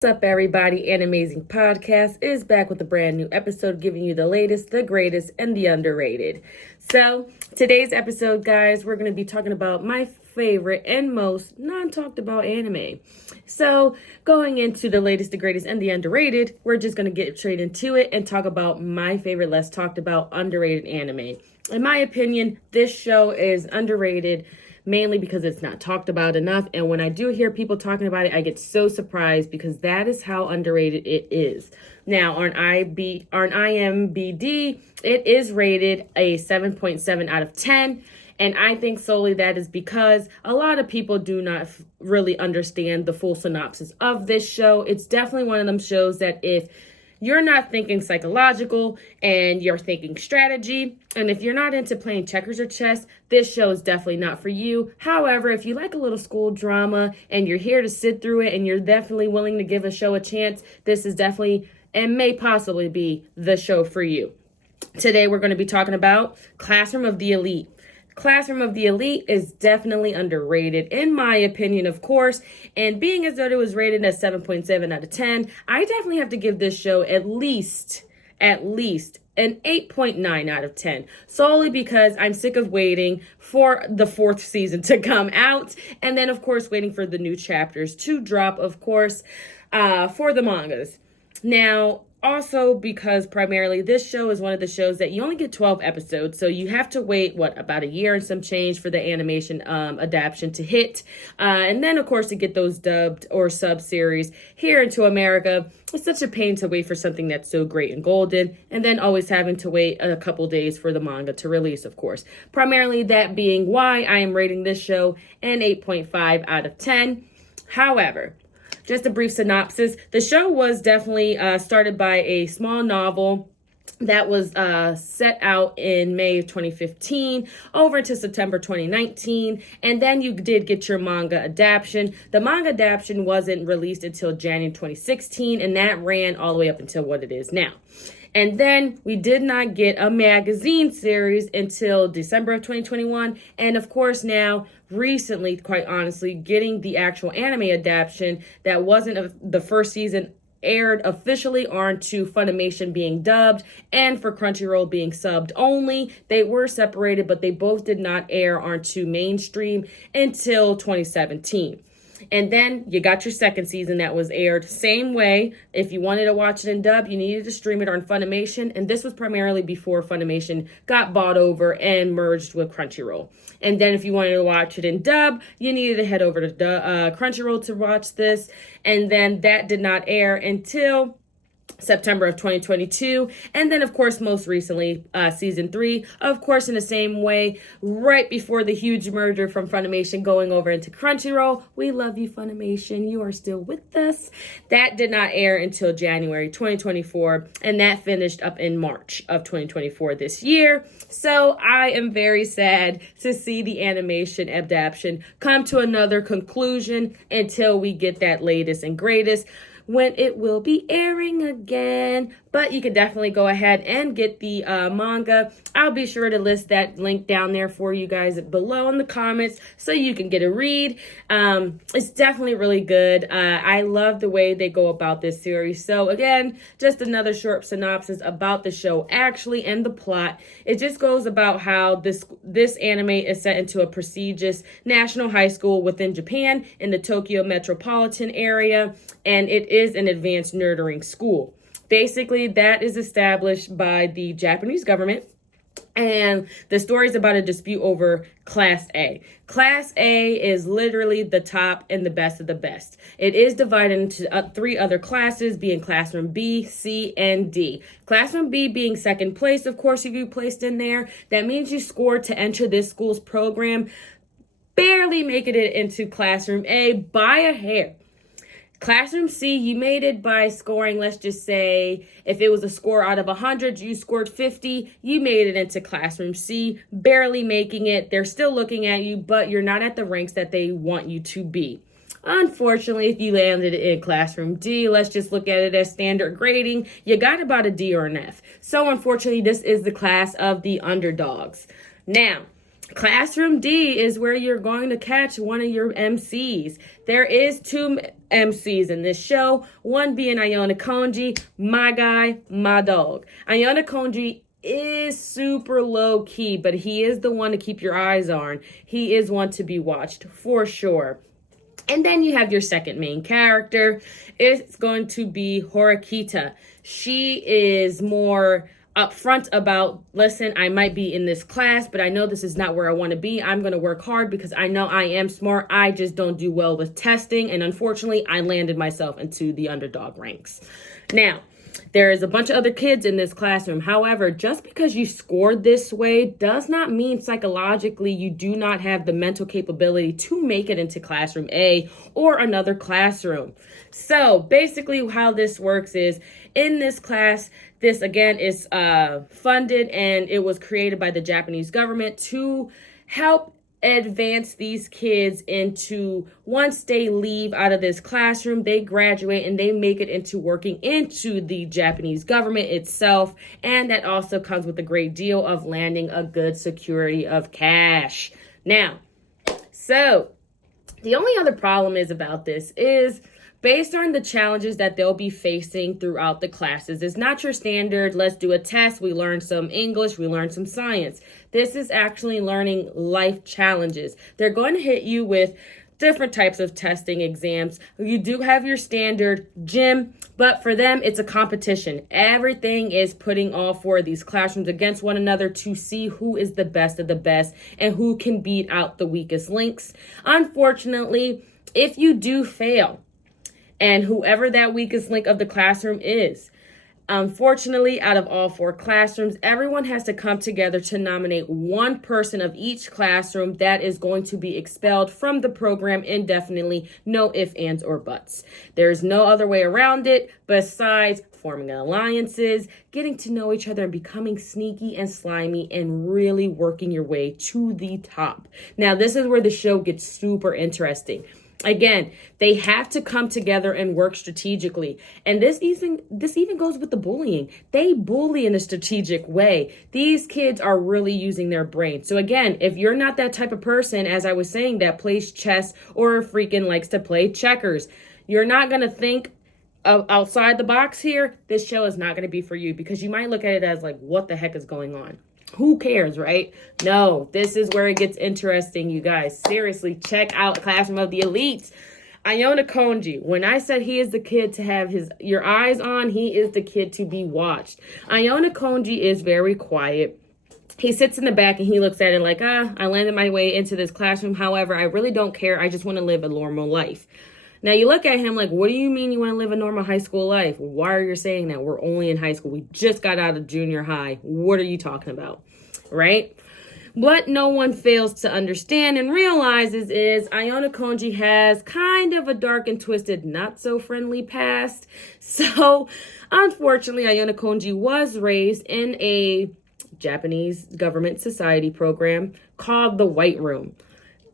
What's up, everybody? An Amazing Podcast is back with a brand new episode, giving you the latest, the greatest, and the underrated. So, today's episode, guys, we're going to be talking about my favorite and most non-talked about anime. So, going into the latest, the greatest, and the underrated, we're just going to get straight into it and talk about my favorite, less talked about, underrated anime. In my opinion, this show is underrated mainly because it's not talked about enough. And when I do hear people talking about it, I get so surprised because that is how underrated it is. Now, on IMDb, it is rated a 7.7 out of 10. And I think solely that is because a lot of people do not really understand the full synopsis of this show. It's definitely one of them shows that if you're not thinking psychological and you're thinking strategy, and if you're not into playing checkers or chess, this show is definitely not for you. However, if you like a little school drama and you're here to sit through it and you're definitely willing to give a show a chance, this is definitely and may possibly be the show for you. Today, we're going to be talking about Classroom of the Elite. Classroom of the Elite is definitely underrated, in my opinion, of course. And being as though it was rated as 7.7 out of 10, I definitely have to give this show at least an 8.9 out of 10, solely because I'm sick of waiting for the fourth season to come out. And then, of course, waiting for the new chapters to drop, of course, for the mangas. Now, also, because primarily this show is one of the shows that you only get 12 episodes, so you have to wait, about a year and some change for the animation adaptation to hit. And then, of course, to get those dubbed or sub-series here into America. It's such a pain to wait for something that's so great and golden, and then always having to wait a couple days for the manga to release, of course. Primarily that being why I am rating this show an 8.5 out of 10. However, just a brief synopsis. The show was definitely started by a small novel that was set out in May of 2015 over to September 2019. And then you did get your manga adaptation. The manga adaptation wasn't released until January 2016, and that ran all the way up until what it is now. And then we did not get a magazine series until December of 2021. And of course now, recently, quite honestly, getting the actual anime adaptation that wasn't the first season aired officially onto Funimation being dubbed and for Crunchyroll being subbed only. They were separated, but they both did not air onto mainstream until 2017. And then you got your second season that was aired same way. If you wanted to watch it in dub, you needed to stream it on Funimation. And this was primarily before Funimation got bought over and merged with Crunchyroll. And then if you wanted to watch it in dub, you needed to head over to Crunchyroll to watch this. And then that did not air until September of 2022. And then, of course, most recently, season 3, of course, in the same way, right before the huge merger from Funimation going over into Crunchyroll. We love you, Funimation. You are still with us. That did not air until January 2024, and that finished up in March of 2024 this year. So I am very sad to see the animation adaptation come to another conclusion until we get that latest and greatest, when it will be airing again. But you can definitely go ahead and get the manga. I'll be sure to list that link down there for you guys below in the comments so you can get a read. It's definitely really good. I love the way they go about this series. So again, just another short synopsis about the show actually and the plot. It just goes about how this anime is set into a prestigious national high school within Japan in the Tokyo metropolitan area, and it is an advanced nurturing school. Basically, that is established by the Japanese government, and the story is about a dispute over Class A. Class A is literally the top and the best of the best. It is divided into 3 other classes, being Classroom B, C, and D. Classroom B being second place, of course, if you placed in there. That means you scored to enter this school's program, barely making it into Classroom A by a hair. Classroom C, you made it by scoring, let's just say, if it was a score out of 100, you scored 50, you made it into Classroom C, barely making it. They're still looking at you, but you're not at the ranks that they want you to be. Unfortunately, if you landed in Classroom D, let's just look at it as standard grading, you got about a D or an F. So unfortunately, this is the class of the underdogs. Now, Classroom D is where you're going to catch one of your MCs. There is two MCs in this show, one being Iona Konji, my guy, my dog. Iona Konji is super low key, but he is the one to keep your eyes on. He is one to be watched for sure. And then you have your second main character. It's going to be Horikita. She is more upfront about, listen, I might be in this class, but I know this is not where I want to be. I'm going to work hard because I know I am smart. I just don't do well with testing. And unfortunately, I landed myself into the underdog ranks. Now, there is a bunch of other kids in this classroom. However, just because you scored this way does not mean psychologically you do not have the mental capability to make it into classroom A or another classroom. So basically how this works is in this class, this again is funded and it was created by the Japanese government to help advance these kids into, once they leave out of this classroom, they graduate and they make it into working into the Japanese government itself. And that also comes with a great deal of landing a good security of cash. Now, so the only other problem is about this is based on the challenges that they'll be facing throughout the classes. It's not your standard, let's do a test, we learn some English, we learn some science. This is actually learning life challenges. They're going to hit you with different types of testing exams. You do have your standard gym, but for them, it's a competition. Everything is putting all four of these classrooms against one another to see who is the best of the best and who can beat out the weakest links. Unfortunately, if you do fail, and whoever that weakest link of the classroom is, unfortunately, out of all four classrooms, everyone has to come together to nominate one person of each classroom that is going to be expelled from the program indefinitely. No ifs, ands, or buts. There's no other way around it besides forming alliances, getting to know each other, and becoming sneaky and slimy and really working your way to the top. Now, this is where the show gets super interesting. Again, they have to come together and work strategically. And this even goes with the bullying. They bully in a strategic way. These kids are really using their brain. So again, if you're not that type of person, as I was saying, that plays chess or freaking likes to play checkers, you're not going to think outside the box here. This show is not going to be for you because you might look at it as like, what the heck is going on? Who cares, right? No, this is where it gets interesting, you guys. Seriously, check out Classroom of the Elites. Iona Konji, when I said he is the kid to have your eyes on, he is the kid to be watched. Iona Konji is very quiet. He sits in the back and he looks at it like, I landed my way into this classroom. However, I really don't care. I just want to live a normal life. Now, you look at him like, what do you mean you want to live a normal high school life? Why are you saying that? We're only in high school. We just got out of junior high. What are you talking about? Right? What no one fails to understand and realizes is Iona Konji has kind of a dark and twisted, not so friendly past. So, unfortunately, Iona Konji was raised in a Japanese government society program called the White Room.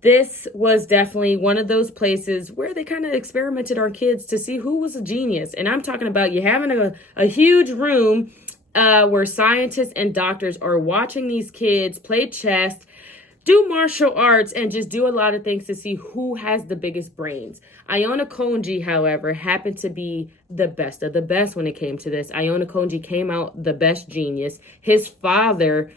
This was definitely one of those places where they kind of experimented on kids to see who was a genius. And I'm talking about you having a huge room where scientists and doctors are watching these kids play chess, do martial arts, and just do a lot of things to see who has the biggest brains. Iona Konji, however, happened to be the best of the best when it came to this. Iona Konji came out the best genius. His father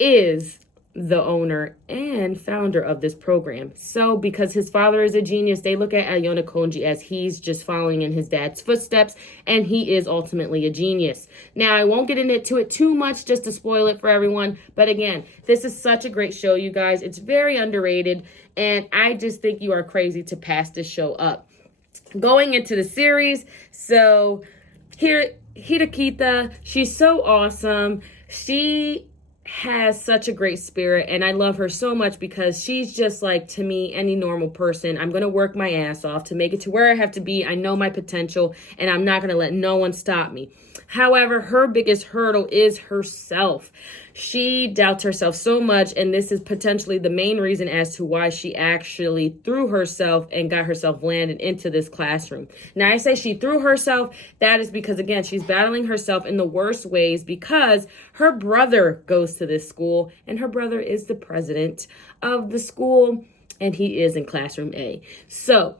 is the owner and founder of this program. So because his father is a genius, they look at Iona Konji as he's just following in his dad's footsteps, and he is ultimately a genius. Now, I won't get into it too much just to spoil it for everyone, but again, this is such a great show, you guys. It's very underrated, and I just think you are crazy to pass this show up. Going into the series, so here, Hirokita, she's so awesome. She has such a great spirit, and I love her so much because she's just like, to me, any normal person. I'm going to work my ass off to make it to where I have to be. I know my potential, and I'm not going to let no one stop me. However, her biggest hurdle is herself. She doubts herself so much, and this is potentially the main reason as to why she actually threw herself and got herself landed into this classroom. Now, I say she threw herself. That is because, again, she's battling herself in the worst ways because her brother goes to this school, and her brother is the president of the school, and he is in classroom A. So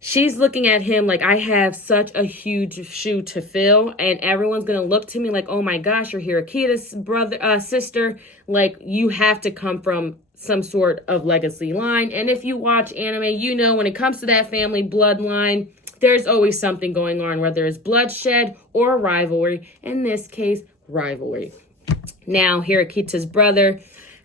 she's looking at him like, I have such a huge shoe to fill, and everyone's going to look to me like, oh my gosh, you're Hirokida's sister. Like, you have to come from some sort of legacy line. And if you watch anime, you know when it comes to that family bloodline, there's always something going on, whether it's bloodshed or rivalry. In this case, rivalry. Now, Hirokita's brother,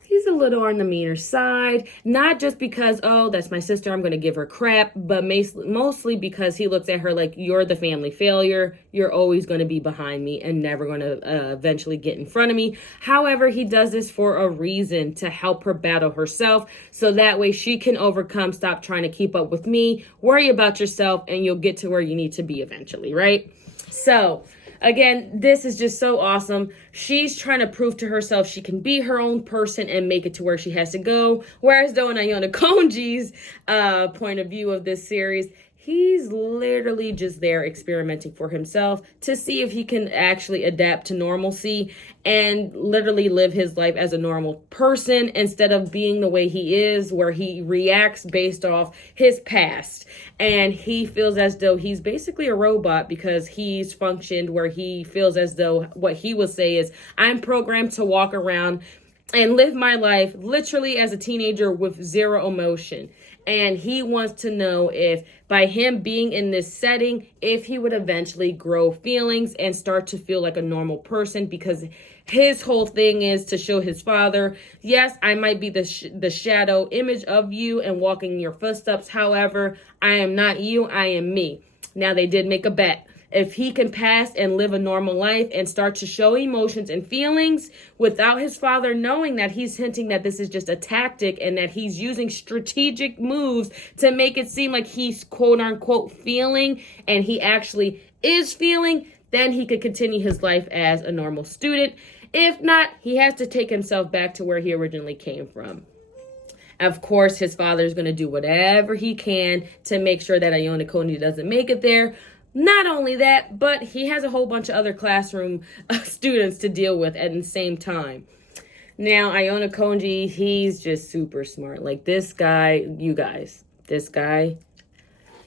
he's a little on the meaner side, not just because, oh, that's my sister, I'm going to give her crap, but mostly because he looks at her like, you're the family failure. You're always going to be behind me and never going to eventually get in front of me. However, he does this for a reason, to help her battle herself, so that way she can overcome, stop trying to keep up with me, worry about yourself, and you'll get to where you need to be eventually, right? So again, this is just so awesome. She's trying to prove to herself she can be her own person and make it to where she has to go. Whereas though in Ayano Konji's point of view of this series, he's literally just there experimenting for himself to see if he can actually adapt to normalcy and literally live his life as a normal person instead of being the way he is, where he reacts based off his past. And he feels as though he's basically a robot because he's functioned where he feels as though what he will say is, I'm programmed to walk around and live my life literally as a teenager with zero emotion. And he wants to know if by him being in this setting, if he would eventually grow feelings and start to feel like a normal person, because his whole thing is to show his father, yes, I might be the shadow image of you and walking in your footsteps. However, I am not you. I am me. Now, they did make a bet. If he can pass and live a normal life and start to show emotions and feelings without his father knowing that he's hinting that this is just a tactic and that he's using strategic moves to make it seem like he's quote unquote feeling and he actually is feeling, then he could continue his life as a normal student. If not, he has to take himself back to where he originally came from. Of course, his father is going to do whatever he can to make sure that Ayano Konji doesn't make it there. Not only that, but he has a whole bunch of other classroom students to deal with at the same time. Now, Ayano Konji, he's just super smart. Like this guy, you guys, this guy,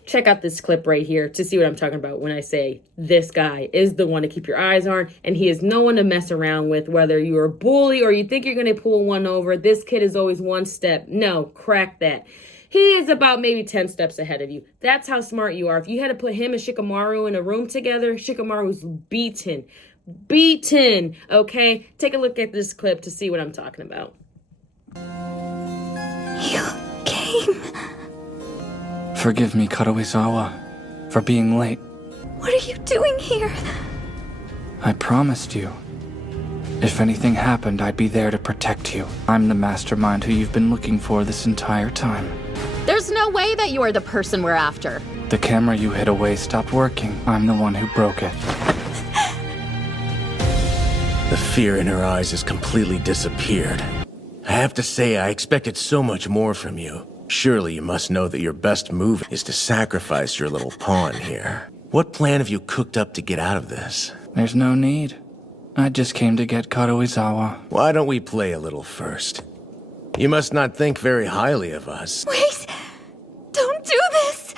check out this clip right here to see what I'm talking about when I say this guy is the one to keep your eyes on, and he is no one to mess around with, whether you're a bully or you think you're going to pull one over. This kid is always one step. No, crack that. He is about maybe 10 steps ahead of you. That's how smart you are. If you had to put him and Shikamaru in a room together, Shikamaru's beaten. Beaten. Okay? Take a look at this clip to see what I'm talking about. You came. Forgive me, Kadoizawa, for being late. What are you doing here? I promised you. If anything happened, I'd be there to protect you. I'm the mastermind who you've been looking for this entire time. There's no way that you are the person we're after. The camera you hid away stopped working. I'm the one who broke it. The fear in her eyes has completely disappeared. I have to say, I expected so much more from you. Surely you must know that your best move is to sacrifice your little pawn here. What plan have you cooked up to get out of this? There's no need. I just came to get Kadoizawa. Why don't we play a little first? You must not think very highly of us. Wait! Don't do this!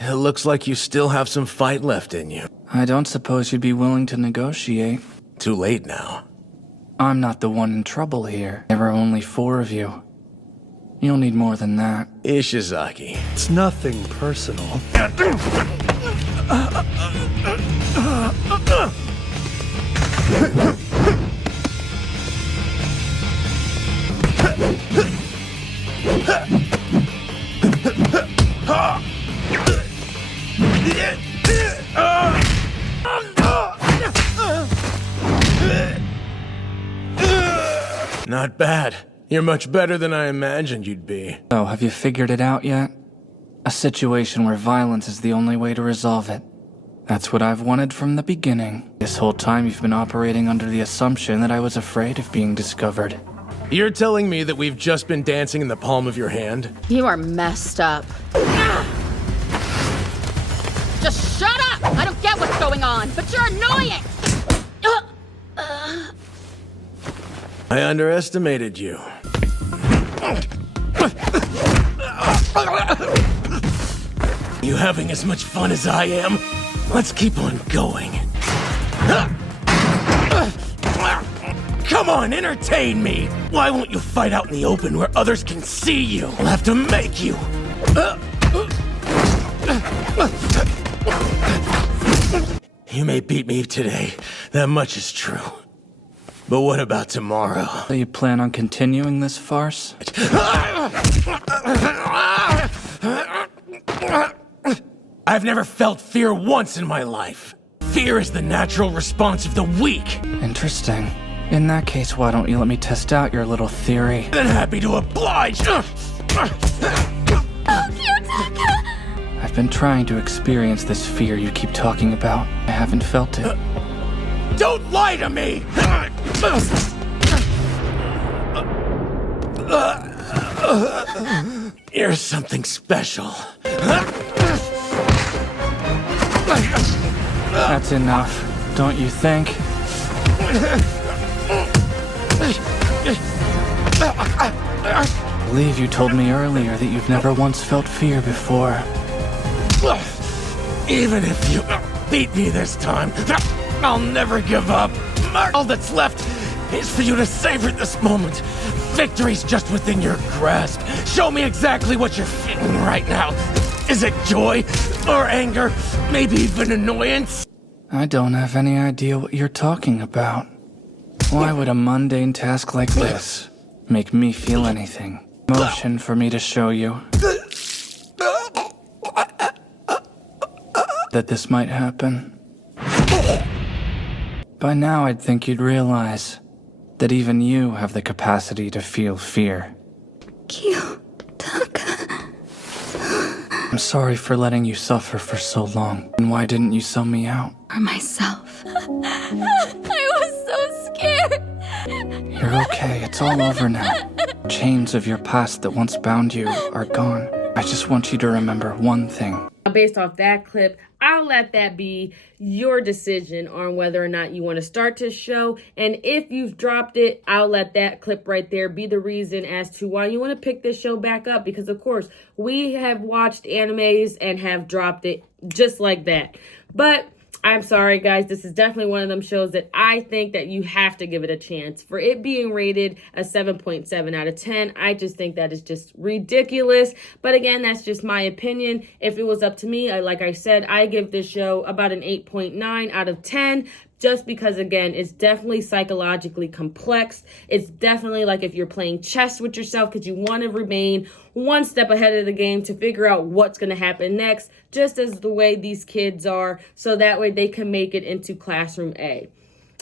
It looks like you still have some fight left in you. I don't suppose you'd be willing to negotiate. Too late now. I'm not the one in trouble here. There are only 4 of you. You'll need more than that. Ishizaki. It's nothing personal. Not bad. You're much better than I imagined you'd be. So, have you figured it out yet? A situation where violence is the only way to resolve it. That's what I've wanted from the beginning. This whole time you've been operating under the assumption that I was afraid of being discovered. You're telling me that we've just been dancing in the palm of your hand? You are messed up. Just shut up! I don't get what's going on, but you're annoying! I underestimated you. You having as much fun as I am? Let's keep on going. Come on, entertain me! Why won't you fight out in the open where others can see you? I'll have to make you. You may beat me today, that much is true. But what about tomorrow? So you plan on continuing this farce? I've never felt fear once in my life. Fear is the natural response of the weak. Interesting. In that case, why don't you let me test out your little theory? Then happy to oblige. I've been trying to experience this fear you keep talking about. I haven't felt it. Don't lie to me! You're something special. That's enough, don't you think? I believe you told me earlier that you've never once felt fear before. Even if you beat me this time, I'll never give up. All that's left is for you to savor this moment. Victory's just within your grasp. Show me exactly what you're feeling right now. Is it joy or anger? Maybe even annoyance? I don't have any idea what you're talking about. Why would a mundane task like this make me feel anything? Motion for me to show you that this might happen. By now, I'd think you'd realize that even you have the capacity to feel fear. Kiyotaka. I'm sorry for letting you suffer for so long. And why didn't you sell me out? For myself. I was so scared. You're okay, it's all over now. Chains of your past that once bound you are gone. I just want you to remember one thing. Based off that clip, I'll let that be your decision on whether or not you want to start this show. And if you've dropped it, I'll let that clip right there be the reason as to why you want to pick this show back up. Because, of course, we have watched animes and have dropped it just like that. But I'm sorry, guys. This is definitely one of them shows that I think that you have to give it a chance. For it being rated a 7.7 out of 10, I just think that is just ridiculous. But again, that's just my opinion. If it was up to me, like I said, I give this show about an 8.9 out of 10. Just because, again, it's definitely psychologically complex. It's definitely like if you're playing chess with yourself because you want to remain one step ahead of the game to figure out what's going to happen next, just as the way these kids are, so that way they can make it into Classroom A.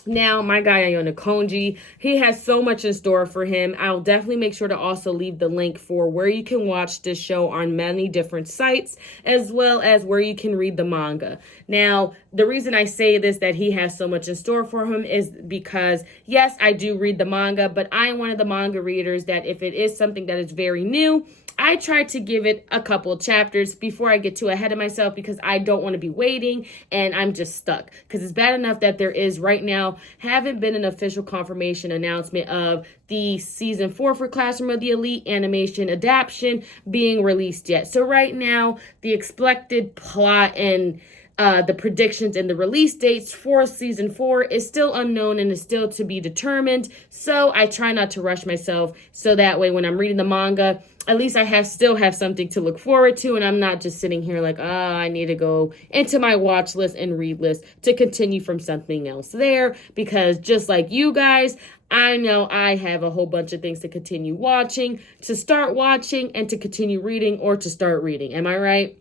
Now, my guy Iona Konji, he has so much in store for him. I'll definitely make sure to also leave the link for where you can watch this show on many different sites, as well as where you can read the manga. Now, the reason I say this, that he has so much in store for him, is because, yes, I do read the manga, but I am one of the manga readers that if it is something that is very new, I try to give it a couple of chapters before I get too ahead of myself, because I don't want to be waiting and I'm just stuck. Because it's bad enough that there is right now haven't been an official confirmation announcement of the season 4 for Classroom of the Elite animation adaptation being released yet. So right now, the expected plot and the predictions and the release dates for season 4 is still unknown and is still to be determined. So I try not to rush myself, so that way when I'm reading the manga, at least I still have something to look forward to, and I'm not just sitting here like, I need to go into my watch list and read list to continue from something else there, because just like you guys, I know I have a whole bunch of things to continue watching, to start watching, and to continue reading, or to start reading. Am I right?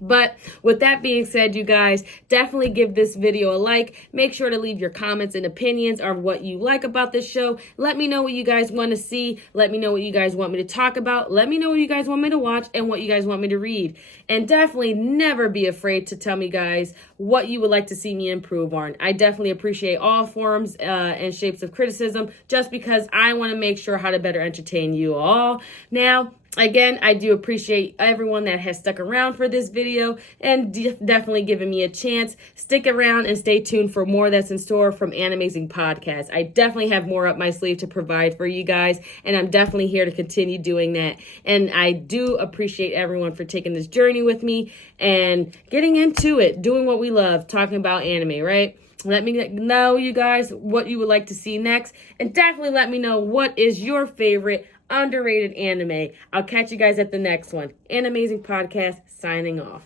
But with that being said, you guys, definitely give this video a like. Make sure to leave your comments and opinions on what you like about this show. Let me know what you guys want to see. Let me know what you guys want me to talk about. Let me know what you guys want me to watch and what you guys want me to read. And definitely never be afraid to tell me, guys, what you would like to see me improve on. I definitely appreciate all forms and shapes of criticism, just because I want to make sure how to better entertain you all. Now, again, I do appreciate everyone that has stuck around for this video and definitely giving me a chance. Stick around and stay tuned for more that's in store from Animazing Podcast. I definitely have more up my sleeve to provide for you guys, and I'm definitely here to continue doing that. And I do appreciate everyone for taking this journey with me and getting into it, doing what we love, talking about anime, right? Let me know, you guys, what you would like to see next. And definitely let me know what is your favorite underrated anime. I'll catch you guys at the next one. Animazing Podcast signing off.